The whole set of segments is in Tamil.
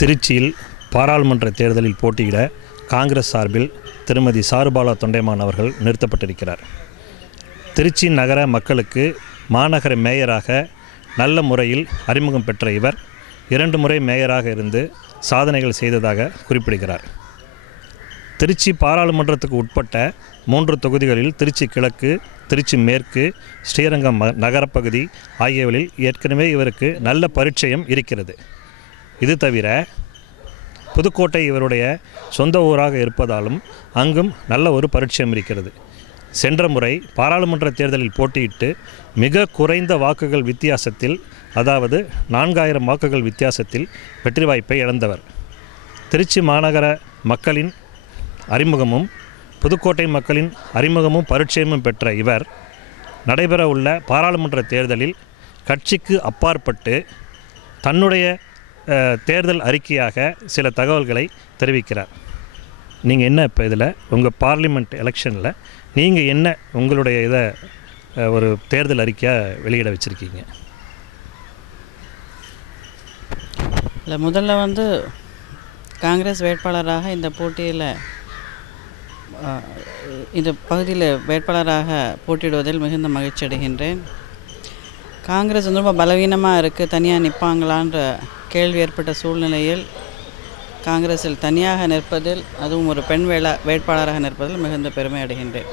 திருச்சியில் பாராளுமன்ற தேர்தலில் போட்டியிட காங்கிரஸ் சார்பில் திருமதி சாருபாலா தொண்டைமான் அவர்கள் நிறுத்தப்பட்டிருக்கிறார். திருச்சி நகர மக்களுக்கு மாநகர மேயராக நல்ல முறையில் அறிமுகம் பெற்ற இவர் 2 முறை மேயராக இருந்து சாதனைகள் செய்ததாக குறிப்பிடுகிறார். திருச்சி பாராளுமன்றத்துக்கு உட்பட்ட 3 தொகுதிகளில் திருச்சி கிழக்கு, திருச்சி மேற்கு, ஸ்ரீரங்கம் நகரப்பகுதி ஆகியவற்றில் ஏற்கனவே இவருக்கு நல்ல பரிச்சயம் இருக்கிறது. இது தவிர புதுக்கோட்டை இவருடைய சொந்த ஊராக இருப்பதாலும் அங்கும் நல்ல ஒரு பரிச்சயம் இருக்கிறது. சென்ற முறை பாராளுமன்ற தேர்தலில் போட்டியிட்டு மிக குறைந்த வாக்குகள் வித்தியாசத்தில், அதாவது 4000 வாக்குகள் வித்தியாசத்தில் வெற்றி வாய்ப்பை இழந்தவர். திருச்சி மாநகர மக்களின் அறிமுகமும் புதுக்கோட்டை மக்களின் அறிமுகமும் பரிச்சயமும் பெற்ற இவர் நடைபெற உள்ள பாராளுமன்ற தேர்தலில் கட்சிக்கு அப்பாற்பட்டு தன்னுடைய தேர்தல் அறிக்கையாக சில தகவல்களை தெரிவிக்கிறார். நீங்கள் என்ன இப்போ இதில் உங்கள் பார்லிமெண்ட் எலெக்ஷனில் நீங்கள் என்ன உங்களுடைய இதை ஒரு தேர்தல் அறிக்கையாக வெளியிட வச்சுருக்கீங்க? இல்லை, முதல்ல காங்கிரஸ் வேட்பாளராக இந்த போட்டியில் இந்த பகுதியில் வேட்பாளராக போட்டியிடுவதில் மிகுந்த மகிழ்ச்சி அடைகின்றேன். காங்கிரஸ் ரொம்ப பலவீனமாக இருக்குது, தனியாக நிற்பாங்களான்ற கேள்வி ஏற்பட்ட சூழ்நிலையில் காங்கிரஸில் தனியாக நிற்பதில், அதுவும் ஒரு பெண் வேட்பாளராக நிற்பதில் மிகுந்த பெருமை அடைகின்றேன்.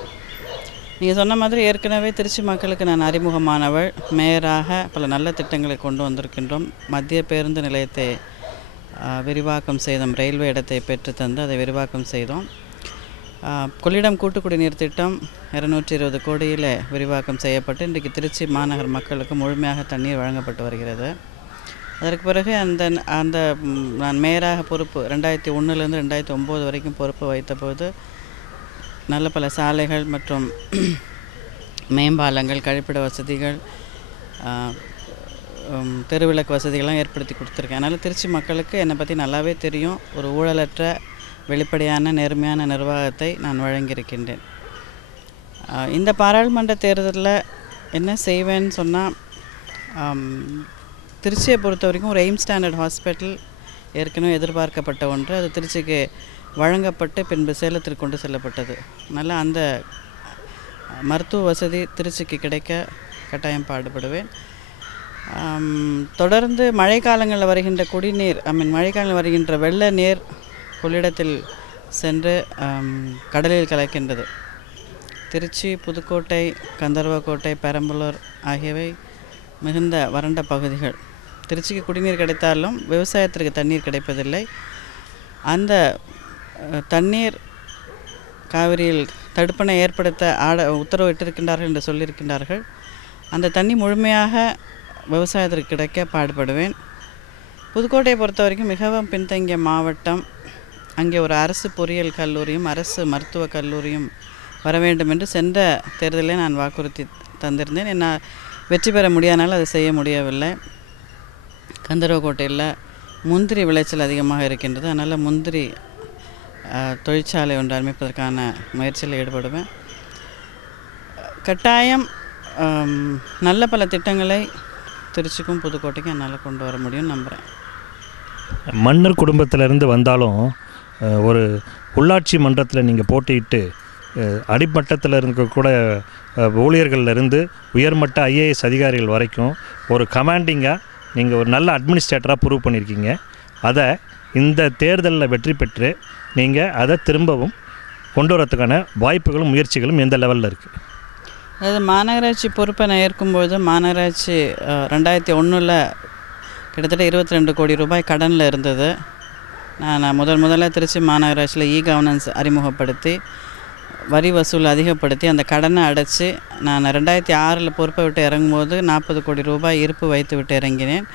நீங்கள் சொன்ன மாதிரி ஏற்கனவே திருச்சி மக்களுக்கு நான் அறிமுகமானவள். மேயராக பல நல்ல திட்டங்களை கொண்டு வந்திருக்கின்றோம். மத்திய பேருந்து நிலையத்தை விரிவாக்கம் செய்தோம். ரயில்வே இடத்தை பெற்று தந்து அதை விரிவாக்கம் செய்தோம். கொள்ளிடம் கூட்டு குடிநீர் திட்டம் 220 கோடியில் விரிவாக்கம் செய்யப்பட்டு இன்றைக்கு திருச்சி மாநகர் மக்களுக்கு முழுமையாக தண்ணீர் வழங்கப்பட்டு வருகிறது. அதற்கு பிறகு அந்த நான் மேயராக பொறுப்பு 2001லேருந்து 2009 வரைக்கும் பொறுப்பு வைத்தபோது நல்ல பல சாலைகள் மற்றும் மேம்பாலங்கள், கழிப்பிட வசதிகள், தெருவிளக்கு வசதிகள்லாம் ஏற்படுத்தி கொடுத்துருக்கேன். அதனால் திருச்சி மக்களுக்கு என்னை பற்றி நல்லாவே தெரியும். ஒரு ஊழலற்ற, வெளிப்படையான, நேர்மையான நிர்வாகத்தை நான் வழங்கியிருக்கின்றேன். இந்த பாராளுமன்ற தேர்தலில் என்ன செய்வேன்னு சொன்னால், திருச்சியை பொறுத்த வரைக்கும் ஒரு எய்ம் ஸ்டாண்டர்ட் ஹாஸ்பிட்டல் ஏற்கனவே எதிர்பார்க்கப்பட்ட ஒன்று. அது திருச்சிக்கு வழங்கப்பட்டு பின்பு சேலத்திற்கு கொண்டு செல்லப்பட்டது. அதனால் அந்த மருத்துவ வசதி திருச்சிக்கு கிடைக்க கட்டாயம் பாடுபடுவேன். தொடர்ந்து மழைக்காலங்களில் வருகின்ற குடிநீர், மழைக்காலங்களில் வருகின்ற வெள்ள நீர் கொள்ளிடத்தில் சென்று கடலில் கலக்கின்றது. திருச்சி, புதுக்கோட்டை, கந்தர்வக்கோட்டை, பெரம்பலூர் ஆகியவை மிகுந்த வறண்ட பகுதிகள். திருச்சிக்கு குடிநீர் கிடைத்தாலும் விவசாயத்திற்கு தண்ணீர் கிடைப்பதில்லை. அந்த தண்ணீர் காவிரியில் தடுப்பணை ஏற்படுத்த உத்தரவிட்டிருக்கின்றார்கள் என்று சொல்லியிருக்கின்றார்கள். அந்த தண்ணி முழுமையாக விவசாயத்திற்கு கிடைக்க பாடுபடுவேன். புதுக்கோட்டையை பொறுத்த வரைக்கும் மிகவும் பின்தங்கிய மாவட்டம். அங்கே ஒரு அரசு பொறியியல் கல்லூரியும் அரசு மருத்துவக் கல்லூரியும் வர வேண்டும் என்று சென்ற தேர்தலில் நான் வாக்குறுதி தந்திருந்தேன். என்னால் வெற்றி பெற முடியாதனால் அதை செய்ய முடியவில்லை. கந்தர்வக்கோட்டையில் முந்திரி விளைச்சல் அதிகமாக இருக்கின்றது. அதனால் முந்திரி தொழிற்சாலை ஒன்று அமைப்பதற்கான முயற்சியில் ஈடுபடுவேன். கட்டாயம் நல்ல பல திட்டங்களை திருச்சிக்கும் புதுக்கோட்டைக்கும் என்னால் கொண்டு வர முடியும்னு நம்புகிறேன். மன்னர் குடும்பத்திலேருந்து வந்தாலும் ஒரு உள்ளாட்சி மன்றத்தில் நீங்கள் போட்டியிட்டு அடிமட்டத்தில் இருக்கக்கூட ஊழியர்களிலிருந்து உயர்மட்ட IAS அதிகாரிகள் வரைக்கும் ஒரு கமாண்டிங்காக நீங்கள் ஒரு நல்ல அட்மினிஸ்ட்ரேட்டராக ப்ரூவ் பண்ணியிருக்கீங்க. அதை இந்த தேர்தலில் வெற்றி பெற்று நீங்கள் அதை திரும்பவும் கொண்டு வரத்துக்கான வாய்ப்புகளும் முயற்சிகளும் எந்த லெவலில் இருக்குது? அதாவது மாநகராட்சி பொறுப்பை நான் ஏற்கும்போது மாநகராட்சி 2001 கிட்டத்தட்ட 22 கோடி ரூபாய் கடனில் இருந்தது. நான் முதல்ல திருச்சி மாநகராட்சியில் கவர்னன்ஸ் அறிமுகப்படுத்தி வரி வசூல் அதிகப்படுத்தி அந்த கடனை அடைச்சி நான் 2006 பொறுப்பை விட்டு இறங்கும்போது 40 கோடி ரூபாய் இருப்பு வைத்து விட்டு இறங்கினேன்.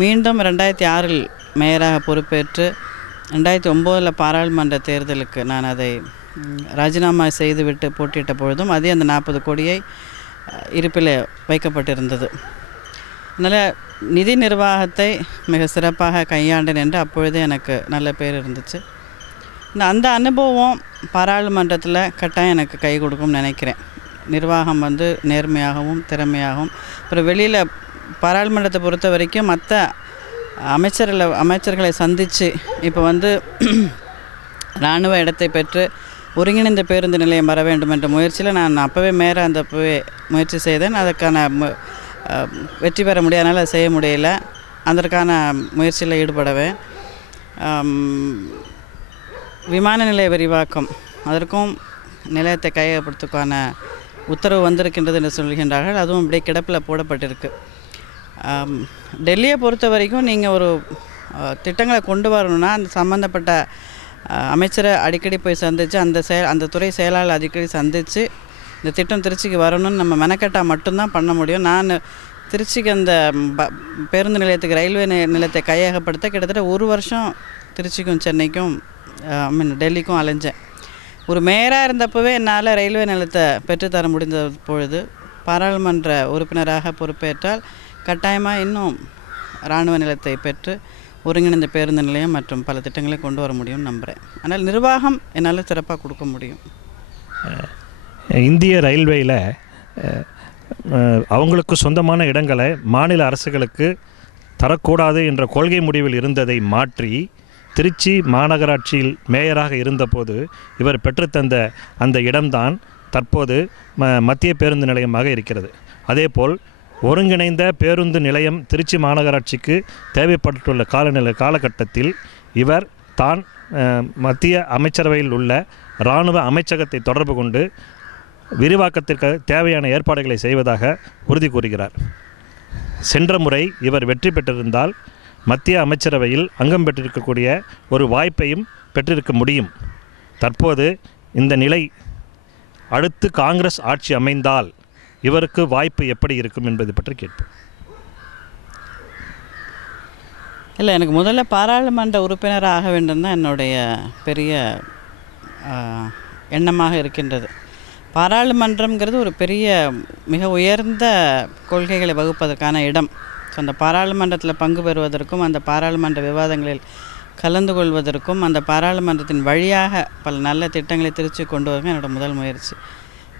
மீண்டும் 2006 மேயராக பொறுப்பேற்று 2009 பாராளுமன்ற தேர்தலுக்கு நான் அதை ராஜினாமா செய்துவிட்டு போட்டியிட்ட பொழுதும் அதே அந்த 40 கோடியை இருப்பில் வைக்கப்பட்டிருந்தது. அதனால் நிதி நிர்வாகத்தை மிக சிறப்பாக கையாண்டேன் என்று அப்பொழுதே எனக்கு நல்ல பேர் இருந்துச்சு. அந்த அனுபவம் பாராளுமன்றத்தில் கட்டாயம் எனக்கு கை கொடுக்கும்னு நினைக்கிறேன். நிர்வாகம் நேர்மையாகவும் திறமையாகவும், அப்புறம் வெளியில் பாராளுமன்றத்தை பொறுத்த வரைக்கும் மற்ற அமைச்சர்களை சந்தித்து இப்போ வந்து இராணுவ இடத்தை பெற்று ஒருங்கிணைந்த பேருந்து நிலையம் வர வேண்டும் என்ற முயற்சியில் நான் அப்போவே அப்போவே முயற்சி செய்தேன். அதற்கான வெற்றி பெற முடியாதனால அதை செய்ய முடியல. அதற்கான முயற்சியில் ஈடுபடவே விமான நிலைய விரிவாக்கம் அதற்கும் நிலையத்தை கையகப்படுத்துக்கான உத்தரவு வந்திருக்கின்றது என்று சொல்கின்றார்கள். அதுவும் இப்படியே கிடப்பில் போடப்பட்டிருக்கு. டெல்லியை பொறுத்த வரைக்கும் நீங்கள் ஒரு திட்டங்களை கொண்டு வரணுன்னா அந்த சம்மந்தப்பட்ட அமைச்சரை அடிக்கடி போய் சந்தித்து அந்த துறை செயலாளர் அடிக்கடி சந்தித்து இந்த திட்டம் திருச்சிக்கு வரணும்னு நம்ம மெனக்கட்டால் மட்டும்தான் பண்ண முடியும். நான் திருச்சிக்கு அந்த பேருந்து நிலையத்துக்கு ரயில்வே நிலையத்தை கையகப்படுத்த கிட்டத்தட்ட 1 வருஷம் திருச்சிக்கும் சென்னைக்கும் டெல்லிக்கும் அலைஞ்சேன். ஒரு மேயராக இருந்தப்போவே என்னால் ரயில்வே நிலையத்தை பெற்றுத்தர முடிந்த பொழுது பாராளுமன்ற உறுப்பினராக பொறுப்பேற்றால் கட்டாயமாக இன்னும் இராணுவ நிலையத்தை பெற்று ஒருங்கிணைந்த பேருந்து நிலையம் மற்றும் பல திட்டங்களை கொண்டு வர முடியும்னு நம்புகிறேன். ஆனால் நிர்வாகம் என்னால் சிறப்பாக கொடுக்க முடியும். இந்திய ரயில்வேயில் அவங்களுக்கு சொந்தமான இடங்களை மாநில அரசுகளுக்கு தரக்கூடாது என்ற கொள்கை முடிவில் இருந்ததை மாற்றி திருச்சி மாநகராட்சியில் மேயராக இருந்தபோது இவர் பெற்றுத்தந்த அந்த இடம்தான் தற்போது மத்திய பேருந்து நிலையமாக இருக்கிறது. அதேபோல் ஒருங்கிணைந்த பேருந்து நிலையம் திருச்சி மாநகராட்சிக்கு தேவைப்பட்டுள்ள காலகட்டத்தில் இவர் தான் மத்திய அமைச்சரவையில் உள்ள இராணுவ அமைச்சகத்தை தொடர்பு கொண்டு விரிவாக்கத்திற்கு தேவையான ஏற்பாடுகளை செய்வதாக உறுதி கூறுகிறார். சென்ற முறை இவர் வெற்றி பெற்றிருந்தால் மத்திய அமைச்சரவையில் அங்கம் பெற்றிருக்கக்கூடிய ஒரு வாய்ப்பையும் பெற்றிருக்க முடியும். தற்போது இந்த நிலை அடுத்து காங்கிரஸ் ஆட்சி அமைந்தால் இவருக்கு வாய்ப்பு எப்படி இருக்கும் என்பது பற்றி கேட்போம். இல்லை, எனக்கு முதல்ல பாராளுமன்ற உறுப்பினராக ஆக வேண்டும் தான் என்னுடைய பெரிய எண்ணமாக இருக்கின்றது. பாராளுமன்றம்ங்கிறது ஒரு பெரிய மிக உயர்ந்த கொள்கைகளை வகுப்பதற்கான இடம். ஸோ அந்த பாராளுமன்றத்தில் பங்கு பெறுவதற்கும் அந்த பாராளுமன்ற விவாதங்களில் கலந்து கொள்வதற்கும் அந்த பாராளுமன்றத்தின் வழியாக பல நல்ல திட்டங்களை திருச்சி கொண்டு வரங்க என்னோடய முதல் முயற்சி.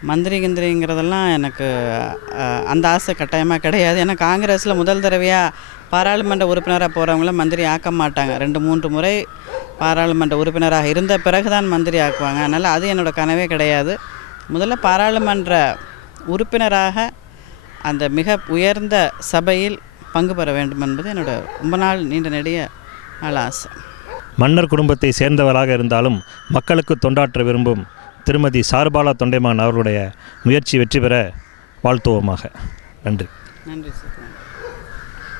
மந்திரிங்கிறதெல்லாம் எனக்கு அந்த ஆசை கட்டாயமாக கிடையாது. ஏன்னா காங்கிரஸில் முதல் தடவையாக பாராளுமன்ற உறுப்பினராக போகிறவங்கள மந்திரி ஆக்க மாட்டாங்க. 2-3 முறை பாராளுமன்ற உறுப்பினராக இருந்த பிறகு தான் மந்திரி ஆக்குவாங்க. அதனால் அது என்னோடய கனவே கிடையாது. முதல்ல பாராளுமன்ற உறுப்பினராக அந்த மிக உயர்ந்த சபையில் பங்கு பெற வேண்டும் என்பது என்னோடய ரொம்ப நீண்ட நெடிய நாள் ஆசை. மன்னர் குடும்பத்தை சேர்ந்தவராக இருந்தாலும் மக்களுக்கு தொண்டாற்ற விரும்பும் திருமதி சாருபாலா தொண்டைமான் அவர்களுடைய முயற்சி வெற்றி பெற வாழ்த்துவோமாக. நன்றி. நன்றி சார்.